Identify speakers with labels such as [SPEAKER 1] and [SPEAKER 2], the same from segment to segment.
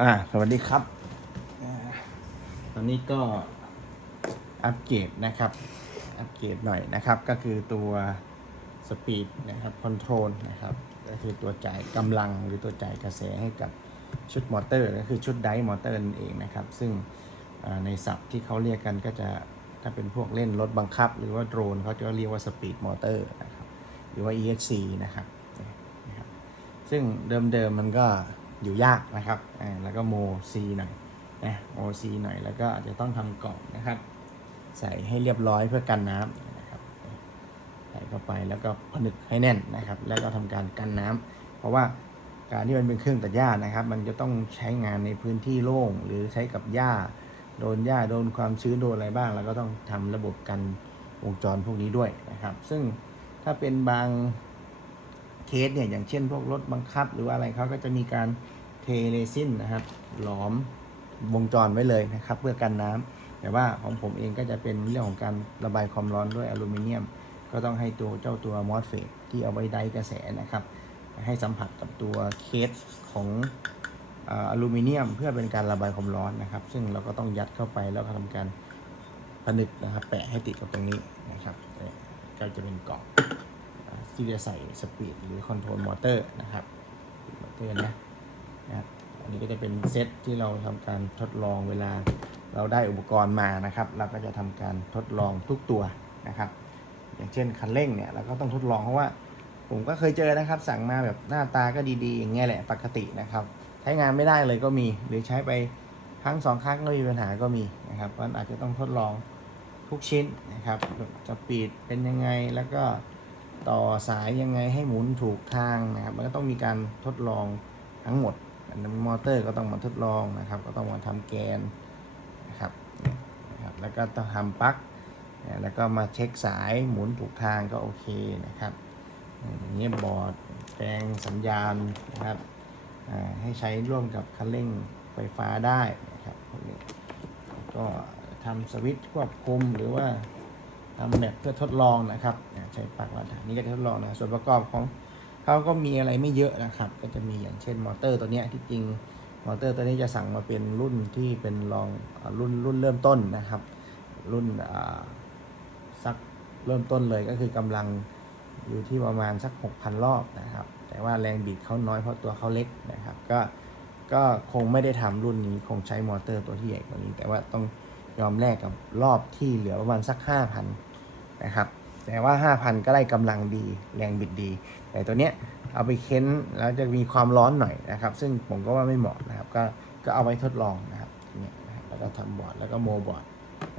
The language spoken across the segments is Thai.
[SPEAKER 1] อ่าสวัสดีครับ ตอนนี้ก็อัปเกรดนะครับ อัปเกรดหน่อยนะครับ ก็คือตัวสปีดนะครับคอนโทรลนะครับ ก็คือตัวจ่ายกำลังหรือตัวจ่ายกระแสให้กับชุดมอเตอร์ ก็คือชุดไดมอเตอร์นั่นเองนะครับ ซึ่งในศัพท์ที่เขาเรียกกันก็จะถ้าเป็นพวกเล่นรถบังคับ หรือว่าโดรนเขาจะเรียกว่าสปีดมอเตอร์นะครับ หรือว่า ESC นะครับนะครับซึ่งเดิมๆมันก็ อยู่ยากนะครับแล้วก็โมซีหน่อยนะโมซีหน่อยแล้วก็อาจจะต้องทำกล่องนะครับ ใส่ให้เรียบร้อยเพื่อกันน้ำนะครับใส่เข้าไปแล้วก็ผนึกให้แน่นนะครับ แล้วก็ทำการกันน้ำเพราะว่าการที่มันเป็นเครื่องตัดหญ้านะครับ มันจะต้องใช้งานในพื้นที่โล่งหรือใช้กับหญ้าโดนหญ้าโดนความชื้นโดนอะไรบ้าง แล้วก็ต้องทำระบบกันวงจรพวกนี้ด้วยนะครับ ซึ่งถ้าเป็นบางเคสเนี่ยอย่างเช่น พวกรถบังคับหรือว่าอะไรเขาก็จะมีการ เทเรซินนะครับหลอมวงจรไว้เลยนะครับ เพื่อกันน้ำแต่ว่าของผมเองก็จะเป็นเรื่องของการระบายความร้อนด้วยอลูมิเนียม ก็ต้องให้ตัวเจ้าตัวมอสเฟตที่เอาไว้ไดกระแสนะครับ ให้สัมผัสกับตัวเคสของอลูมิเนียม เพื่อเป็นการระบายความร้อนนะครับ ซึ่งเราก็ต้องยัดเข้าไปแล้วก็ทำการผนึกนะครับแปะให้ติดกับตรงนี้นะครับก็จะเป็นกล่องที่จะใส่สปีดหรือคอนโทรลมอเตอร์นะครับมอเตอร์นะ นะครับอันนี้ก็จะเป็นเซตที่เราทำการทดลองเวลาเราได้อุปกรณ์มานะครับ เราก็จะทำการทดลองทุกตัวนะครับ อย่างเช่นคันเร่งเนี่ยเราก็ต้องทดลองเพราะว่า ผมก็เคยเจอนะครับ สั่งมาแบบหน้าตาก็ดีๆ อย่างเงี้ยแหละปกตินะครับ ใช้งานไม่ได้เลยก็มี หรือใช้ไปครั้งสองครั้งก็มีปัญหาก็มีนะครับเพราะฉะนั้นอาจจะต้องทดลองทุกชิ้นนะครับสปีดเป็นยังไงแล้วก็ต่อสายยังไงให้หมุนถูกทางนะครับ มันก็ต้องมีการทดลองทั้งหมด มอเตอร์ก็ต้องมาทดลองนะครับ ก็ต้องมาทำแกนนะครับนะครับแล้วก็ต้องทำปลั๊กแล้วก็มาเช็คสายหมุนถูกทางก็โอเคนะครับอย่างนี้บอร์ดแปลงสัญญาณนะครับให้ใช้ร่วมกับคันเร่งไฟฟ้าได้นะครับพวกนี้ก็ทำสวิตช์ควบคุมหรือว่าทำแบบเพื่อทดลองนะครับใช้ปลั๊กมาฐานนี้ก็จะทดลองนะส่วนประกอบของ เขาก็มีอะไรไม่เยอะนะครับ ก็จะมีอย่างเช่นมอเตอร์ตัวนี้ที่จริงมอเตอร์ตัวนี้จะสั่งมาเป็นรุ่นที่เป็นรองรุ่นรุ่นเริ่มต้นนะครับ รุ่นสักเริ่มต้นเลยก็คือกำลังอยู่ที่ประมาณสัก 6,000 รอบนะครับ แต่ว่าแรงบิดเขาน้อยเพราะตัวเขาเล็กนะครับ ก็ก็คงไม่ได้ทำรุ่นนี้คงใช้มอเตอร์ตัวที่ใหญ่กว่านี้ แต่ว่าต้องยอมแลกกับรอบที่เหลือประมาณสัก 5,000 นะครับ แต่ว่า 5,000 ก็ได้กำลังดี แรงบิดดี แต่ตัวเนี้ยเอาไปเค้นแล้วจะมีความร้อนหน่อยนะครับ ซึ่งผมก็ว่าไม่เหมาะนะครับ ก็ก็เอาไว้ทดลองนะครับเนี่ยแล้วก็ทำบอร์ดแล้วก็โมบอร์ด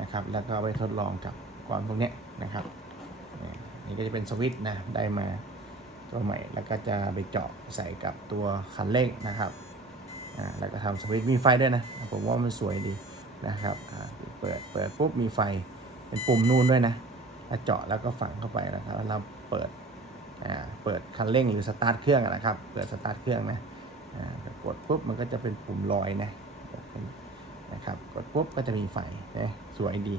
[SPEAKER 1] นะครับ แล้วก็เอาไปทดลองกับความพวกเนี้ยนะครับนี่ก็จะเป็นสวิตช์นะได้มาตัวใหม่แล้วก็จะไปเจาะใส่กับตัวคันเร่งนะครับอ่าแล้วก็ทำสวิตช์มีไฟด้วยนะผมว่ามันสวยดีนะครับอ่าเปิดเปิดปุ๊บมีไฟเป็นปุ่มนูนด้วยนะ ถ้าเจาะแล้วก็ฝังเข้าไปนะครับแล้วเราเปิดอ่าเปิดคันเร่งหรือสตาร์ทเครื่องนะครับ เปิดสตาร์ทเครื่องนะอ่ากดปุ๊บมันก็จะเป็นปุ่มลอยนะนนะครับกดปุ๊บก็จะมีไฟนะสวยดี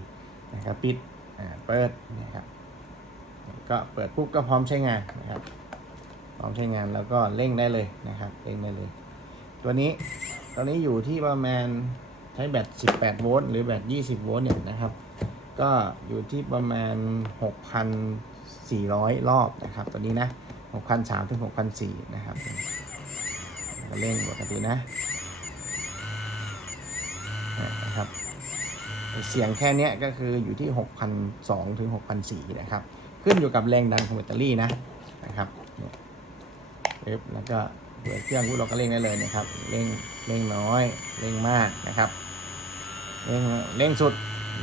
[SPEAKER 1] นะครับปิดอ่าเปิดนะครับก็เปิดปุ๊บก็พร้อมใช้งานนะครับ พร้อมใช้งานแล้วก็เร่งได้เลยนะครับเร่งได้เลย ตัวนี้ตอนนี้อยู่ที่ประมาณใช้แบต 18 โวลต์หรือแบต 20 โวลต์เนี่ยนะครับ ก็อยู่ที่ประมาณ 6,400 รอบนะครับ ตัวนี้นะ 6,300 ถึง 6,400 นะครับเร่งปกตินะนะครับเสียงแค่นี้ก็คืออยู่ที่ 6,200 ถึง 6,400 นะครับ ขึ้นอยู่กับแรงดันของแบตเตอรี่นะนะครับเนี่ยปึ๊บแล้วก็เปิดเครื่องปุ๊บเราก็เร่งได้เลยนะครับ เร่งเร่งน้อย เร่งมากนะครับ เร่งเร่งสุด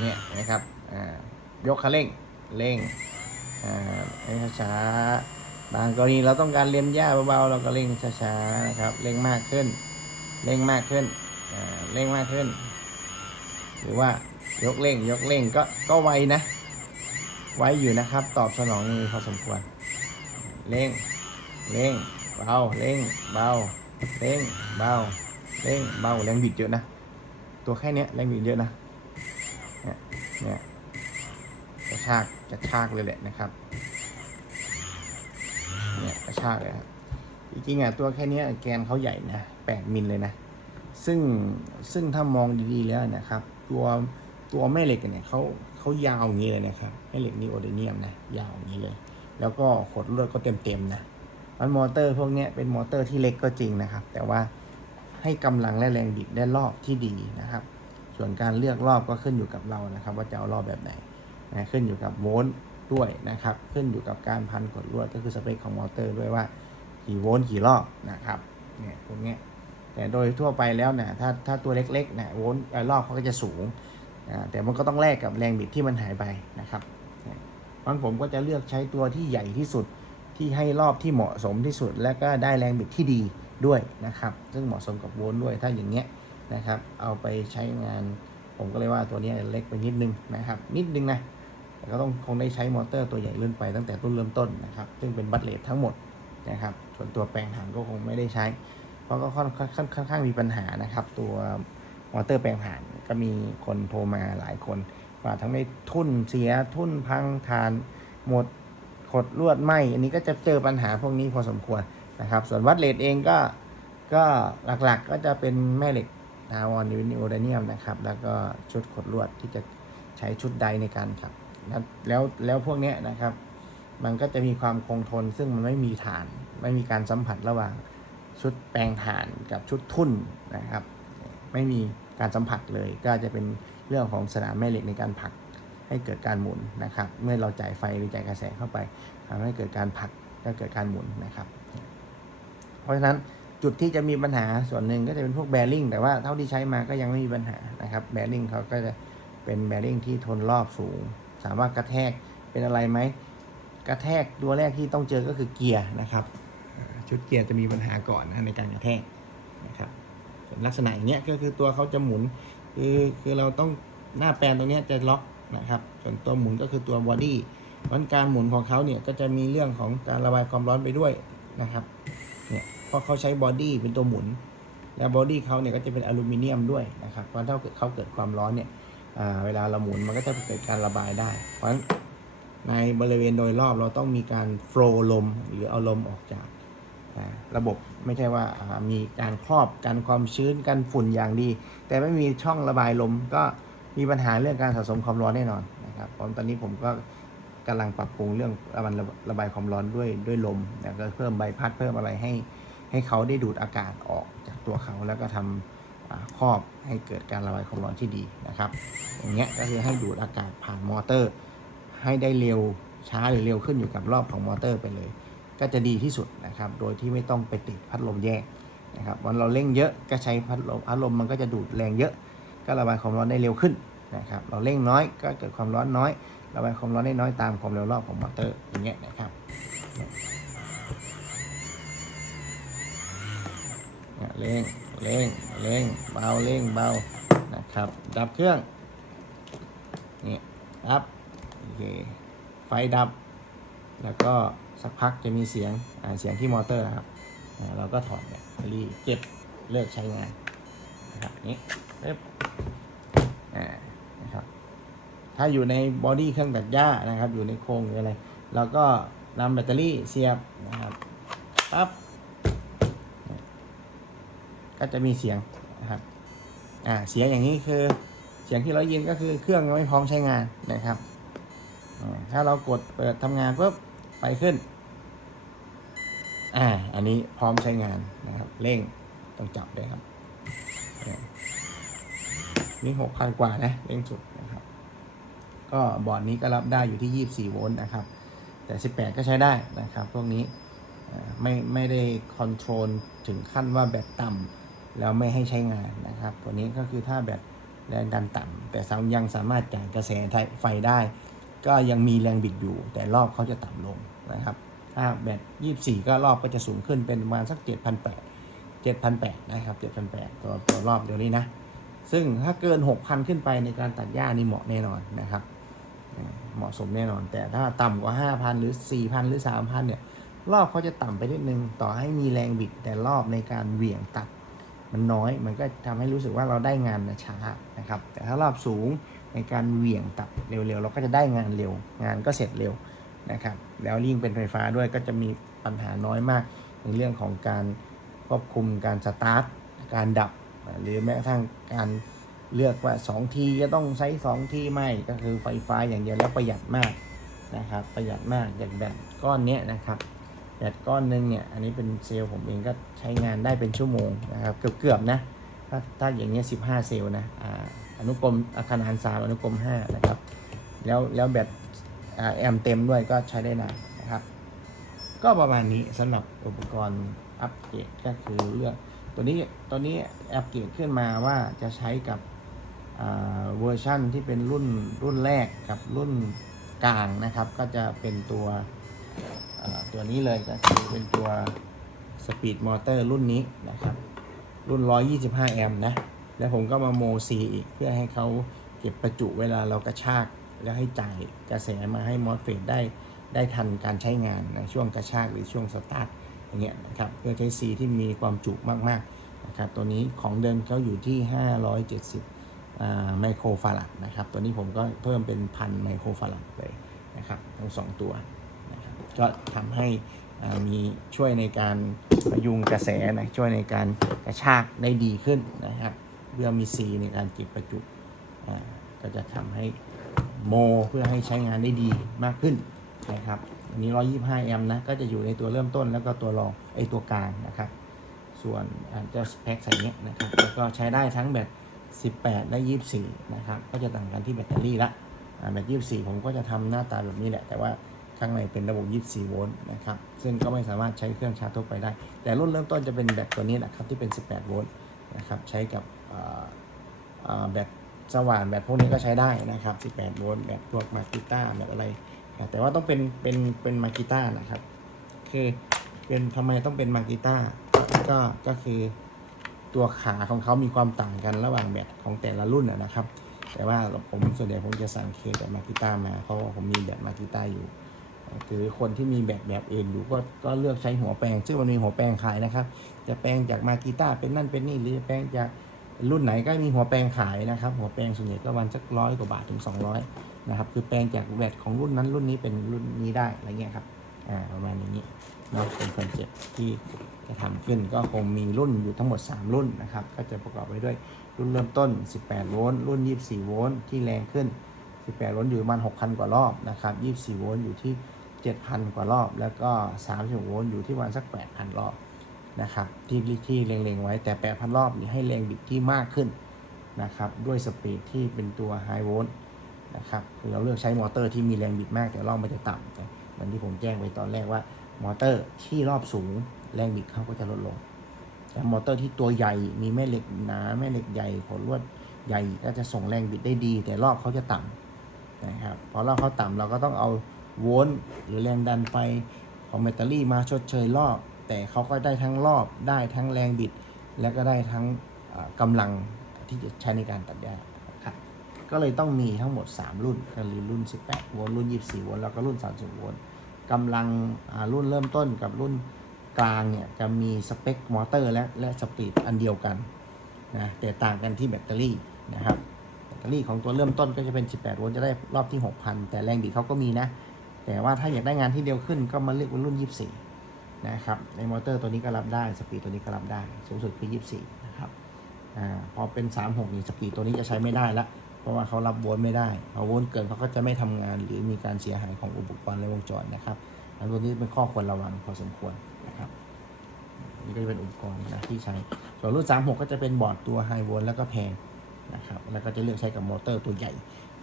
[SPEAKER 1] เนี่ยนะครับ ยกคันเร่งเร่งอ่าเร่งช้าๆบางกรณีเราต้องการเลียมหญ้าเบาๆเราก็เร่งช้าๆนะครับเร่งมากขึ้นเร่งมากขึ้นอ่าเร่งมากขึ้น หรือว่ายกเร่งยกเร่งก็ก็ไวนะไวอยู่นะครับ ตอบสนองมือพอสมควรเร่งเร่งเบาเร่งเบาเร่งเบาเร่งเบาแรงบิดเยอะนะ ตัวแค่เนี้ยแรงบิดเยอะนะเนี่ยเนี่ย ระชากกระชากเลยแหละนะครับเนี่ยกระชากเลยครับจริงๆอะตัวแค่นี้แกนเขาใหญ่นะแปดมิลเลยนะ ซึ่งซึ่งถ้ามองดีๆแล้วนะครับ ตัวตัวแม่เหล็กเนี่ยเขาเขายาวอย่างนี้เลยนะครับแม่เหล็กนีโอเดเนียมนะยาวอย่างนี้เลย แล้วก็ขดลวดก็เต็มๆนะมันมอเตอร์พวกนี้เป็นมอเตอร์ที่เล็กก็จริงนะครับ แต่ว่าให้กำลังและแรงบิดได้รอบที่ดีนะครับ ส่วนการเลือกรอบก็ขึ้นอยู่กับเรานะครับ ว่าจะเอารอบแบบไหน นะขึ้นอยู่กับโวลต์ด้วยนะครับ ขึ้นอยู่กับการพันกดลวดก็คือสเปคของมอเตอร์ด้วยว่ากี่โวลต์กี่รอบนะครับเนี่ยพวกนี้แต่โดยทั่วไปแล้วนี่ยถ้าถ้าตัวเล็กๆนี่ยโวลต์เอ่อรอบเขาก็จะสูงอ่าแต่มันก็ต้องแลกกับแรงบิดที่มันหายไปนะครับเพราะผมก็จะเลือกใช้ตัวที่ใหญ่ที่สุดที่ให้รอบที่เหมาะสมที่สุด และก็ได้แรงบิดที่ดีด้วยนะครับ ซึ่งเหมาะสมกับโวลต์ด้วยถ้าอย่างเงี้ยนะครับ เอาไปใช้งานผมก็เลยว่าตัวนี้เล็กไปนิดนึงนะครับ นิดนึงนะ แต่ก็ต้องคงได้ใช้มอเตอร์ตัวใหญ่ลื่นไปตั้งแต่ต้นเริ่มต้นนะครับ ซึ่งเป็นบัตเลททั้งหมดนะครับ ส่วนตัวแปลงถังก็คงไม่ได้ใช้ เพราะก็ค่อนค่อนค่อนข้างมีปัญหานะครับ ตัวมอเตอร์แปลงผ่านก็มีคนโทรมาหลายคนว่าทั้งในทุ่นเสียทุ่นพังทาน หมดขดลวดไหมอันนี้ก็จะเจอปัญหาพวกนี้พอสมควรนะครับ ส่วนวัดเลทเองก็ก็หลักๆก็จะเป็นแม่เหล็กทาวอนยูนิโอไดเนียมนะครับ แล้วก็ชุดขดลวดที่จะใช้ชุดใดในการขับ แล้วแล้วแล้วพวกเนี้ยนะครับ มันก็จะมีความคงทน ซึ่งมันไม่มีฐาน ไม่มีการสัมผัสระหว่างชุดแปลงฐานกับชุดทุ่นนะครับ ไม่มีการสัมผัสเลย ก็จะเป็นเรื่องของสนามแม่เหล็กในการผลักให้เกิดการหมุนนะครับ เมื่อเราจ่ายไฟหรือจ่ายกระแสเข้าไปทำให้เกิดการผลักก็เกิดการหมุนนะครับ เพราะฉะนั้นจุดที่จะมีปัญหาส่วนหนึ่งก็จะเป็นพวกแบริ่งแต่ว่าเท่าที่ใช้มาก็ยังไม่มีปัญหานะครับแบริ่งเขาก็จะเป็นแบริ่งที่ทนรอบสูง สามารถกระแทกเป็นอะไรไหมกระแทกตัวแรกที่ต้องเจอก็คือเกียร์นะครับ ชุดเกียร์จะมีปัญหาก่อนนะในการกระแทกนะครับลักษณะอย่างเงี้ยก็คือตัวเขาจะหมุนคือคือเราต้องหน้าแปลนตรงเนี้ยจะล็อกนะครับส่วนตัวหมุนก็คือตัวบอดี้เพราะฉะนั้นการหมุนของเขาเนี่ยก็จะมีเรื่องของการระบายความร้อนไปด้วยนะครับเนี่ยเพราะเขาใช้บอดี้เป็นตัวหมุน แล้วบอดี้เขาเนี่ยก็จะเป็นอลูมิเนียมด้วยนะครับเพราะถ้าเขาเกิดความร้อนเนี่ย เวลาเราหมุนมันก็จะเกิดการระบายได้ เพราะฉะนั้นในบริเวณโดยรอบเราต้องมีการโฟล์ลม หรือเอาลมออกจากระบบไม่ใช่ว่ามีการครอบกันความชื้นกันฝุ่นอย่างดี แต่ไม่มีช่องระบายลมก็มีปัญหาเรื่องการสะสมความร้อนแน่นอนนะครับเพราะตอนนี้ผมก็กำลังปรับปรุงเรื่องระบายระบายความร้อนด้วยด้วยลมแล้วก็เพิ่มใบพัดเพิ่มอะไรให้ให้เขาได้ดูดอากาศออกจากตัวเขาแล้วก็ทำอ่า ครอบให้เกิดการระบายความร้อนที่ดีนะครับ อย่างเงี้ยก็คือให้ดูดอากาศผ่านมอเตอร์ ให้ได้เร็วช้าหรือเร็วขึ้นอยู่กับรอบของมอเตอร์ไปเลย ก็จะดีที่สุดนะครับ โดยที่ไม่ต้องไปติดพัดลมแยกนะครับวันเราเร่งเยอะก็ใช้พัดลมพัดลมมันก็จะดูดแรงเยอะ ก็ระบายความร้อนได้เร็วขึ้นนะครับเราเร่งน้อยก็เกิดความร้อนน้อย ระบายความร้อนได้น้อยตามความเร็วรอบของมอเตอร์อย่างเงี้ยนะครับเนี่ยเร่ง เร่งเร่งเบาเร่งเบานะครับ ดับเครื่องนี่ดับโอเคไฟดับ แล้วก็สักพักจะมีเสียงอ่าเสียงที่มอเตอร์นะครับเราก็ถอดแบตเตอรี่เก็บเลิกใช้งานนะครับนี่ปึ๊บอ่านะครับถ้าอยู่ในบอดี้เครื่องตัดหญ้านะครับ อยู่ในโครงหรืออะไรเราก็นำแบตเตอรี่เสียบนะครับปั๊บ ก็จะมีเสียงนะครับอ่าเสียงอย่างนี้คือเสียงที่เรายินก็คือเครื่องยังไม่พร้อมใช้งานนะครับถ้าเรากดเปิดทำงานปุ๊บไฟขึ้นอ่าอันนี้พร้อมใช้งานนะครับเร่งต้องจับด้วยครับนี่หกพันกว่านะเร่งสุดนะครับ ก็บอร์ดนี้ก็รับได้อยู่ที่24โวลต์นะครับ แต่18ก็ใช้ได้นะครับ พวกนี้ไม่ไม่ได้คอนโทรลถึงขั้นว่าแบตต่ำ แล้วไม่ให้ใช้งานนะครับ ตัวนี้ก็คือถ้าแบตแรงดันต่ำแต่ยังสามารถจ่ายกระแสไฟได้ ก็ยังมีแรงบิดอยู่ แต่รอบเขาจะต่ำลงนะครับ ถ้าแบต24 ก็รอบก็จะสูงขึ้นเป็นประมาณสัก 7,800 7,800นะครับ7,800ตัวตัวรอบเดี๋ยวนี้นะ ซึ่งถ้าเกิน 6,000 ขึ้นไปในการตัดหญ้านี่เหมาะแน่นอนนะครับ เหมาะสมแน่นอน แต่ถ้าต่ำกว่า 5,000 หรือ 4,000 หรือ 3,000 เนี่ย รอบเขาจะต่ำไปนิดนึง ต่อให้มีแรงบิดแต่รอบในการเหวี่ยงตัด มันน้อยมันก็ทำให้รู้สึกว่าเราได้งานช้านะครับ แต่ถ้ารอบสูงในการเหวี่ยงตัดเร็วๆ เราก็จะได้งานเร็ว งานก็เสร็จเร็วนะครับ แล้วยิ่งเป็นไฟฟ้าด้วยก็จะมีปัญหาน้อยมาก ในเรื่องของการควบคุมการสตาร์ทการดับ หรือแม้กระทั่งการเลือกว่า 2 ทีจะต้องใช้ 2 ทีไม่ก็คือไฟฟ้าอย่างเดียวแล้วประหยัดมากนะครับ ประหยัดมากอย่างแบบก้อนเนี้ยนะครับ แบตก้อนหนึงเนี่ย อันนี้เป็นเซลล์ผมเองก็ใช้งานได้เป็นชั่วโมงนะครับ เกือบๆนะ ถ้าถ้าอย่างเงี้ย15เซลล์นะอ่าอนุกรมอาขนาน3อนุกรม5นะครับ แล้วแล้วแบตแอมเต็มด้วยก็ใช้ได้นานนะครับ ก็ประมาณนี้สำหรับอุปกรณ์อัปเกรดก็คือเลือกตัวนี้ตัวนี้อัปเกรดขึ้นมาว่าจะใช้กับเวอร์ชั่นที่เป็นรุ่นรุ่นแรกกับรุ่นกลางนะครับ ก็จะเป็นตัว ตัวนี้เลยก็คือเป็นตัว Speed Motor รุ่นนี้นะครับ รุ่น 125 แอมป์นะ แล้วผมก็มาโมซีอีกเพื่อให้เขาเก็บประจุเวลาเรากระชาก แล้วให้จ่ายกระแสมาให้มอสเฟตได้ได้ทันการใช้งานในช่วงกระชากหรือช่วงสตาร์ทอย่างเงี้ยนะครับเพื่อใช้ซีที่มีความจุมากๆนะครับตัวนี้ของเดิมเขาอยู่ที่ 570ไมโครฟารัดนะครับตัวนี้ผมก็เพิ่มเป็นพันไมโครฟารัดเลยนะครับทั้งสองตัว ก็ทำให้มีช่วยในการพยุงกระแสนะช่วยในการกระชากได้ดีขึ้นนะครับเพื่อมีซีในการเก็บประจุก็จะทำให้โมเพื่อให้ใช้งานได้ดีมากขึ้นนะครับอันนี้ 125 แอมป์นะ ก็จะอยู่ในตัวเริ่มต้นแล้วก็ตัวรองไอตัวกลางนะครับ ส่วนอาจจะสเปคใส่เนี้ยนะครับ แล้วก็ใช้ได้ทั้งแบต 18 และ 24 นะครับ ก็จะต่างกันที่แบตเตอรี่ละอ่าแบต 24 ผมก็จะทำหน้าตาแบบนี้แหละ แต่ว่า ข้างในเป็นระบบ 24 โวลต์นะครับ ซึ่งก็ไม่สามารถใช้เครื่องชาร์จทั่วไปได้ แต่รุ่นเริ่มต้นจะเป็นแบตตัวนี้แหละครับที่เป็น 18 โวลต์นะครับ ใช้กับแบตสว่านแบบพวกนี้ก็ใช้ได้นะครับ 18 โวลต์แบบพวกมากิต้าแบบอะไร แต่ว่าต้องเป็นเป็นเป็นมากิต้านะครับ คือเป็นทำไมต้องเป็นมากิต้าก็ก็คือตัวขาของเขามีความต่างกันระหว่างแบตของแต่ละรุ่นนะนะครับแต่ว่าผมส่วนใหญ่ผมจะสั่งเคสแบบมากิต้ามาเพราะว่าผมมีแบบมากิต้าอยู่ หรือคนที่มีแบบแบบอื่นอยู่ก็ก็เลือกใช้หัวแปรงซึ่งมันมีหัวแปรงขายนะครับ จะแปลงจากมากิต้าเป็นนั่นเป็นนี่หรือจะแปลงจากรุ่นไหนก็มีหัวแปลงขายนะครับ หัวแปลงส่วนใหญ่ก็วันสักร้อยกว่าบาทถึง 200นะครับคือแปลงจากแบตของรุ่นนั้นรุ่นนี้เป็นรุ่นนี้ได้อะไรเงี้ยครับอ่าประมาณอย่างนี้เนาะเป็นคอนเซ็ปที่จะทำขึ้นก็คงมีรุ่นอยู่ทั้งหมด 3 รุ่นนะครับก็จะประกอบไปด้วยรุ่นเริ่มต้น 18 โวลต์รุ่น 24 โวลต์ที่แรงขึ้น 18 โวลต์อยู่ประมาณ 6,000 กว่ารอบนะครับ 24 โวลต์อยู่ที่ 7,000 กว่ารอบ แล้วก็30โวลต์อยู่ที่ประมาณสัก 8,000 รอบนะครับที่ที่เล็งๆไว้แต่ 8,000 รอบนี่ให้แรงบิดที่มากขึ้นนะครับด้วยสปีดที่เป็นตัวไฮโวลต์นะครับคือเราเลือกใช้มอเตอร์ที่มีแรงบิดมากแต่รอบมันจะต่ำเหมือนที่ผมแจ้งไปตอนแรกว่ามอเตอร์ที่รอบสูงแรงบิดเขาก็จะลดลง แต่มอเตอร์ที่ตัวใหญ่มีแม่เหล็กหนาแม่เหล็กใหญ่ขนลวดใหญ่ก็จะส่งแรงบิดได้ดี แต่รอบเขาจะต่ำนะครับพอรอบเขาต่ำเราก็ต้องเอา โวลต์หรือแรงดันไฟของแบตเตอรี่มาชดเชยรอบ แต่เขาก็ได้ทั้งรอบได้ทั้งแรงบิด และก็ได้ทั้งอ่ากำลังที่จะใช้ในการตัดหญ้าครับก็เลยต้องมีทั้งหมด 3 รุ่นคือรุ่น 18 โวลต์รุ่น 24 โวลต์แล้วก็รุ่น 30 โวลต์กำลังรุ่นเริ่มต้นกับรุ่นกลางเนี่ยจะมีสเปคมอเตอร์และและสปีดอันเดียวกันนะแต่ต่างกันที่แบตเตอรี่นะครับแบตเตอรี่ของตัวเริ่มต้นก็จะเป็น 18 โวลต์จะได้รอบที่ 6,000 แต่แรงบิดเขาก็มีนะ แต่ว่าถ้าอยากได้งานที่เดียวขึ้นก็มาเลือกเป็นรุ่น 24 นะครับ ในมอเตอร์ตัวนี้ก็รับได้ สปีดตัวนี้ก็รับได้ สูงสุดคือ 24 นะครับอ่าพอเป็น 36 นี่สปีดตัวนี้จะใช้ไม่ได้ละ เพราะว่าเขารับโวลต์ไม่ได้พอโวลต์เกินเขาก็จะไม่ทำงาน หรือมีการเสียหายของอุปกรณ์ในวงจรนะครับอันตัวนี้เป็นข้อควรระวังพอสมควรนะครับนี่ก็จะเป็นอุปกรณ์นะที่ใช้ ส่วนรุ่น 36 ก็จะเป็นบอร์ดตัวไฮโวลต์แล้วก็แพงนะครับ แล้วก็จะเลือกใช้กับมอเตอร์ตัวใหญ่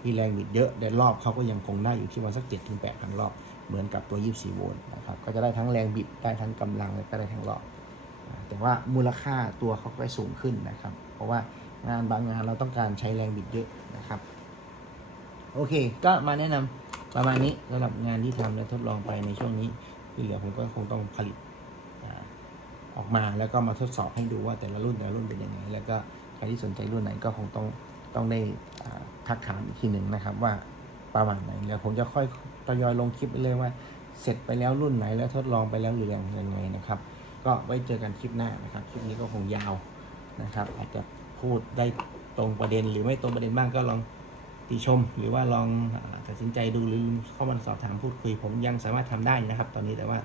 [SPEAKER 1] ที่แรงบิดเยอะแต่รอบเขาก็ยังคงได้อยู่ที่วันสัก7ถึง8,000รอบ เหมือนกับตัว 24 โวลต์นะครับ ก็จะได้ทั้งแรงบิดได้ทั้งกำลังและก็ได้ทั้งรอบ แต่ว่ามูลค่าตัวเขาก็สูงขึ้นนะครับ เพราะว่างานบางงานเราต้องการใช้แรงบิดเยอะนะครับ โอเค ก็มาแนะนำประมาณนี้สำหรับงานที่ทำและทดลองไปในช่วงนี้ที่เหลือผมก็คงต้องผลิตออกมาแล้วก็มาทดสอบให้ดูว่าแต่ละรุ่นแต่ละรุ่นเป็นยังไง แล้วก็ใครที่สนใจรุ่นไหนก็คงต้อง ต้องได้ทักถามอีกทีหนึ่งนะครับว่าประมาณไหนแล้วผมจะค่อยทยอยลงคลิปไปเลยว่า เสร็จไปแล้วรุ่นไหนแล้วทดลองไปแล้วหรือยังยังไงนะครับ ก็ไว้เจอกันคลิปหน้านะครับคลิปนี้ก็คงยาวนะครับ อาจจะพูดได้ตรงประเด็นหรือไม่ตรงประเด็นบ้างก็ลองติชม หรือว่าลองตัดสินใจดูหรือเข้ามาสอบถามพูดคุยผมยังสามารถทำได้นะครับ ตอนนี้แต่ว่า